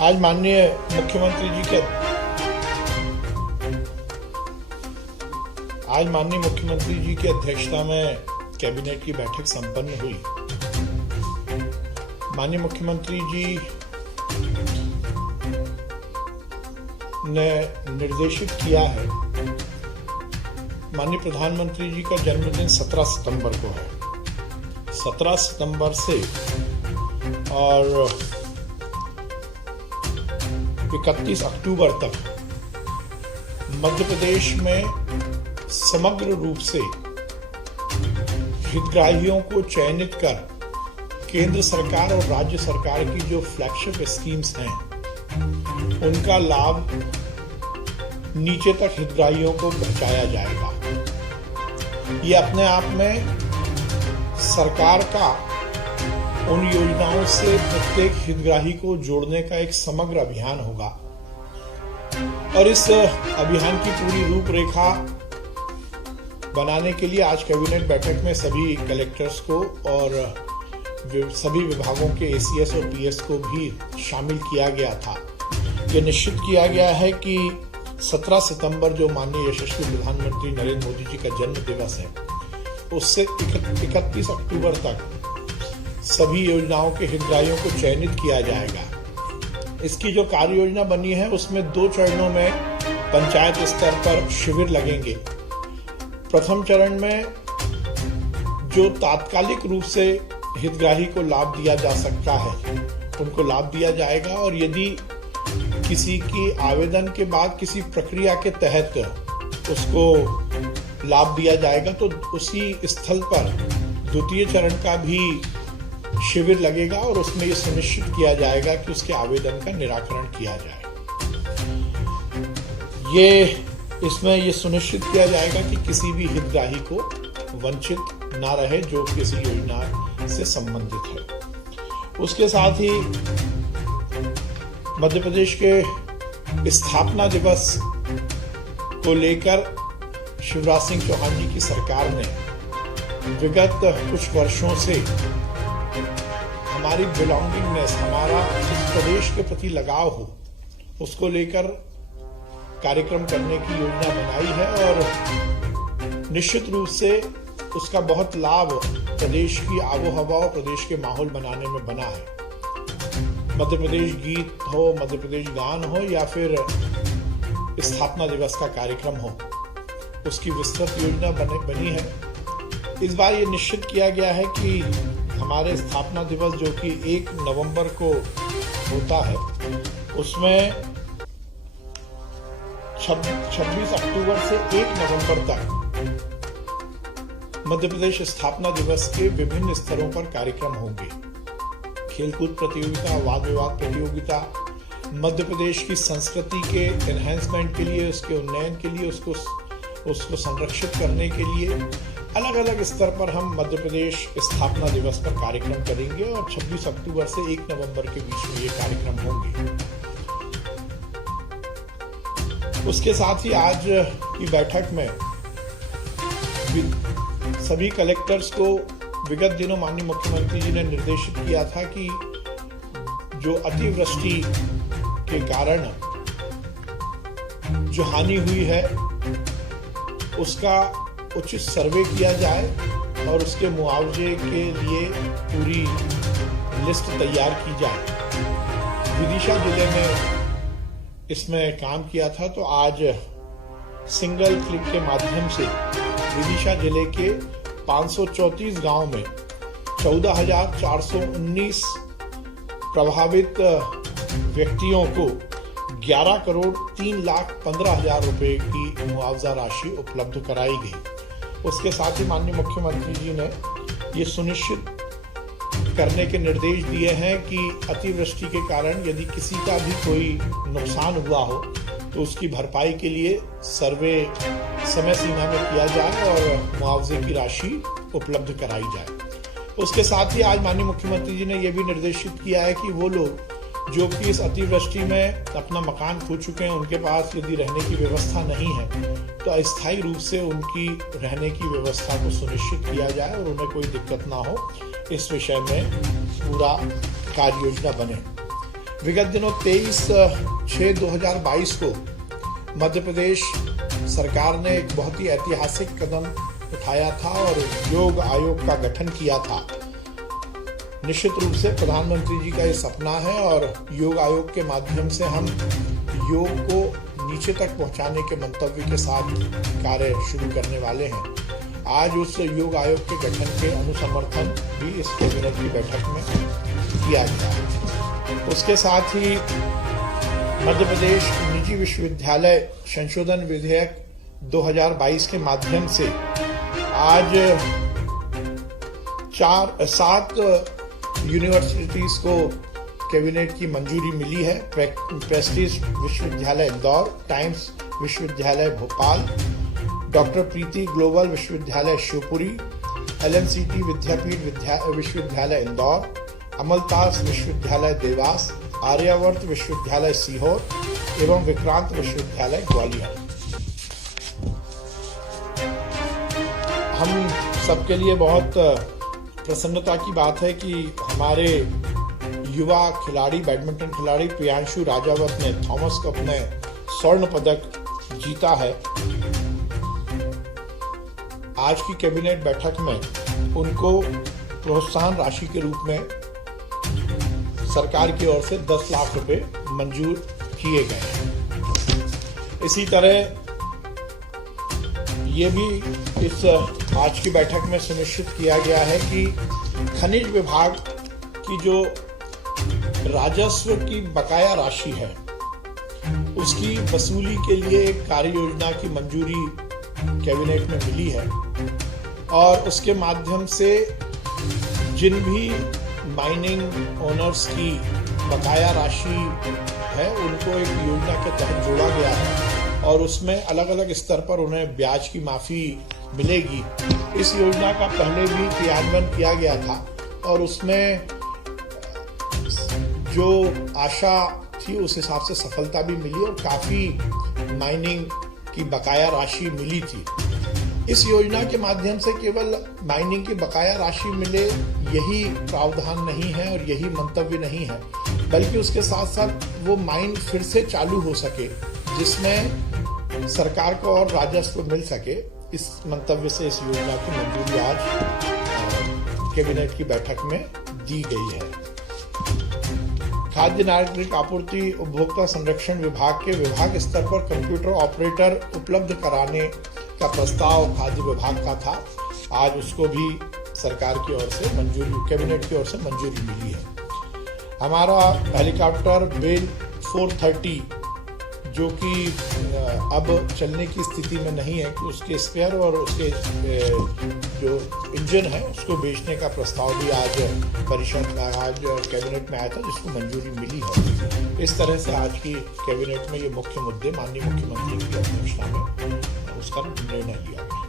आज माननीय मुख्यमंत्री जी की अध्यक्षता में कैबिनेट की बैठक संपन्न हुई। माननीय मुख्यमंत्री जी ने निर्देशित किया है, माननीय प्रधानमंत्री जी का जन्मदिन 17 सितंबर को है। 17 सितंबर से और 31 अक्टूबर तक मध्य प्रदेश में समग्र रूप से हितग्राहियों को चयनित कर केंद्र सरकार और राज्य सरकार की जो फ्लैगशिप स्कीम्स हैं उनका लाभ नीचे तक हितग्राहियों को पहुंचाया जाएगा। ये अपने आप में सरकार का उन योजनाओं से प्रत्येक हितग्राही को जोड़ने का एक समग्र अभियान होगा और इस अभियान की पूरी रूपरेखा बनाने के लिए आज कैबिनेट बैठक में सभी कलेक्टर्स को और सभी विभागों के एसीएस और पीएस को भी शामिल किया गया था। ये निश्चित किया गया है कि 17 सितंबर जो माननीय यशस्वी प्रधानमंत्री नरेंद्र मोदी जी का जन्म दिवस है, उससे 31 अक्टूबर तक सभी योजनाओं के हितग्राहियों को चयनित किया जाएगा। इसकी जो कार्य योजना बनी है उसमें 2 चरणों में पंचायत स्तर पर शिविर लगेंगे। प्रथम चरण में जो तात्कालिक रूप से हितग्राही को लाभ दिया जा सकता है उनको लाभ दिया जाएगा और यदि किसी की आवेदन के बाद किसी प्रक्रिया के तहत उसको लाभ दिया जाएगा तो उसी स्थल पर द्वितीय चरण का भी शिविर लगेगा और उसमें ये सुनिश्चित किया जाएगा कि उसके आवेदन का निराकरण किया जाए। इसमें ये सुनिश्चित किया जाएगा कि किसी भी हितग्राही को वंचित ना रहे जो किसी योजना से संबंधित है। उसके साथ ही मध्य प्रदेश के स्थापना दिवस को लेकर शिवराज सिंह चौहान जी की सरकार ने विगत कुछ वर्षों से हमारी बिलोंगिंगनेस, हमारा इस प्रदेश के प्रति लगाव हो, उसको लेकर कार्यक्रम करने की योजना बनाई है और निश्चित रूप से उसका बहुत लाभ प्रदेश की आबोहवा और प्रदेश के माहौल बनाने में बना है। मध्य प्रदेश गीत हो, मध्य प्रदेश गान हो या फिर स्थापना दिवस का कार्यक्रम हो, उसकी विस्तृत योजना बनी है। इस बार ये निश्चित किया गया है कि हमारे स्थापना दिवस जो कि 1 नवंबर को होता है उसमें 26 अक्टूबर से 1 नवंबर तक मध्य प्रदेश स्थापना दिवस के विभिन्न स्तरों पर कार्यक्रम होंगे। खेलकूद प्रतियोगिता, वाद विवाद प्रतियोगिता, मध्य प्रदेश की संस्कृति के एनहेंसमेंट के लिए, उसके उन्नयन के लिए, उसको संरक्षित करने के लिए अलग अलग स्तर पर हम मध्य प्रदेश स्थापना दिवस पर कार्यक्रम करेंगे और 26 अक्टूबर से 1 नवंबर के बीच में ये कार्यक्रम होंगे। उसके साथ ही आज की बैठक में सभी कलेक्टर्स को विगत दिनों माननीय मुख्यमंत्री जी ने निर्देशित किया था कि जो अतिवृष्टि के कारण जो हानि हुई है उसका उचित सर्वे किया जाए और उसके मुआवजे के लिए पूरी लिस्ट तैयार की जाए। विदिशा जिले में इसमें काम किया था तो आज सिंगल क्लिक के माध्यम से विदिशा जिले के 534 गांव में 14,419 प्रभावित व्यक्तियों को 11,03,15,000 रुपए की मुआवजा राशि उपलब्ध कराई गई। उसके साथ ही माननीय मुख्यमंत्री जी ने ये सुनिश्चित करने के निर्देश दिए हैं कि अतिवृष्टि के कारण यदि किसी का भी कोई नुकसान हुआ हो तो उसकी भरपाई के लिए सर्वे समय सीमा में किया जाए और मुआवजे की राशि उपलब्ध कराई जाए। उसके साथ ही आज माननीय मुख्यमंत्री जी ने यह भी निर्देशित किया है कि वो लोग जो कि इस अतिवृष्टि में अपना मकान खो चुके हैं, उनके पास यदि रहने की व्यवस्था नहीं है तो अस्थायी रूप से उनकी रहने की व्यवस्था को सुनिश्चित किया जाए और उन्हें कोई दिक्कत ना हो, इस विषय में पूरा कार्य योजना बने। विगत दिनों 23/6/2022 को मध्य प्रदेश सरकार ने एक बहुत ही ऐतिहासिक कदम उठाया था और योग आयोग का गठन किया था। निश्चित रूप से प्रधानमंत्री जी का ये सपना है और योग आयोग के माध्यम से हम योग को नीचे तक पहुंचाने के मंतव्य के साथ कार्य शुरू करने वाले हैं। आज उस योग आयोग के गठन के अनुसमर्थन भी इस कैबिनेट की बैठक में किया गया। उसके साथ ही मध्य प्रदेश निजी विश्वविद्यालय संशोधन विधेयक 2022 के माध्यम से आज 7 यूनिवर्सिटीज को कैबिनेट की मंजूरी मिली है। प्रेस्टीज विश्वविद्यालय इंदौर, टाइम्स विश्वविद्यालय भोपाल, डॉक्टर प्रीति ग्लोबल विश्वविद्यालय शिवपुरी, LNCT विद्यापीठ विश्वविद्यालय इंदौर, अमलतास विश्वविद्यालय देवास, आर्यावर्त विश्वविद्यालय सीहोर एवं विक्रांत विश्वविद्यालय ग्वालियर। हम सबके लिए बहुत प्रसन्नता की बात है कि हमारे युवा खिलाड़ी, बैडमिंटन खिलाड़ी प्रियांशु राजावत ने थॉमस कप में स्वर्ण पदक जीता है। आज की कैबिनेट बैठक में उनको प्रोत्साहन राशि के रूप में सरकार की ओर से 10 लाख रुपए मंजूर किए गए हैं। इसी तरह ये भी इस आज की बैठक में सुनिश्चित किया गया है कि खनिज विभाग की जो राजस्व की बकाया राशि है उसकी वसूली के लिए एक कार्य योजना की मंजूरी कैबिनेट में मिली है और उसके माध्यम से जिन भी माइनिंग ओनर्स की बकाया राशि है उनको एक योजना के तहत जोड़ा गया है और उसमें अलग अलग स्तर पर उन्हें ब्याज की माफी मिलेगी। इस योजना का पहले भी क्रियान्वयन किया गया था और उसमें जो आशा थी उस हिसाब से सफलता भी मिली और काफी माइनिंग की बकाया राशि मिली थी। इस योजना के माध्यम से केवल माइनिंग की बकाया राशि मिले यही प्रावधान नहीं है और यही मंतव्य नहीं है, बल्कि उसके साथ साथ वो माइन फिर से चालू हो सके जिसमें सरकार को और राजस्व मिल सके। इस मंतव्य से इस योजना की मंजूरी आज कैबिनेट की बैठक में दी गई है। खाद्य नागरिक आपूर्ति उपभोक्ता संरक्षण विभाग के विभाग स्तर पर कंप्यूटर ऑपरेटर उपलब्ध कराने का प्रस्ताव खाद्य विभाग का था। आज उसको भी सरकार की ओर से मंजूरी, कैबिनेट की ओर से मंजूरी मिली है। हमारा हेलीकॉप्टर बेल 430 जो कि अब चलने की स्थिति में नहीं है कि उसके स्पेयर और उसके जो इंजन है उसको बेचने का प्रस्ताव भी आज परिषद में, आज कैबिनेट में आया था जिसको मंजूरी मिली है। इस तरह से आज की कैबिनेट में ये मुख्य मुद्दे माननीय मुख्यमंत्री की अध्यक्षता में उसका निर्णय लिया गया।